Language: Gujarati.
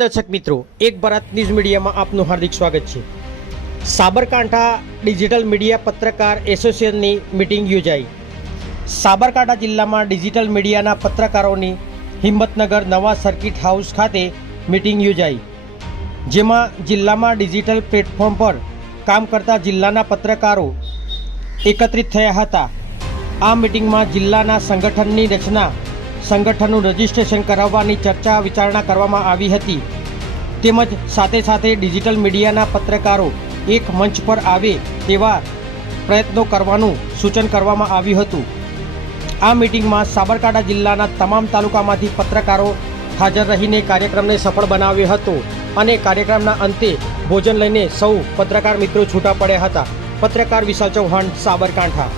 દર્શક મિત્રો, એક ભારત ન્યૂઝ મીડિયામાં આપનું હાર્દિક સ્વાગત છે. સાબરકાંઠા ડિજિટલ મીડિયા પત્રકાર એસોસિએશનની મિટિંગ યોજાઈ. સાબરકાંઠા જિલ્લામાં ડિજિટલ મીડિયાના પત્રકારોની હિંમતનગર નવા સર્કિટ હાઉસ ખાતે મિટિંગ યોજાઈ. જેમાં જિલ્લામાં ડિજિટલ પ્લેટફોર્મ પર કામ કરતા જિલ્લાના પત્રકારો એકત્રિત થયા હતા. આ મિટિંગમાં જિલ્લાના સંગઠનની રચના સંગઠનનું રજિસ્ટ્રેશન કરાવવાની ચર્ચા વિચારણા કરવામાં આવી હતી. તેમજ સાથે સાથે ડિજિટલ મીડિયાના પત્રકારો એક મંચ પર આવે તેવા પ્રયત્નો કરવાનું સૂચન કરવામાં આવ્યું હતું. આ મિટિંગમાં સાબરકાંઠા જિલ્લાના તમામ તાલુકામાંથી પત્રકારો હાજર રહીને કાર્યક્રમને સફળ બનાવ્યો હતો અને કાર્યક્રમના અંતે ભોજન લઈને સૌ પત્રકાર મિત્રો છૂટા પડ્યા હતા. પત્રકાર વિશાલ ચૌહાણ, સાબરકાંઠા.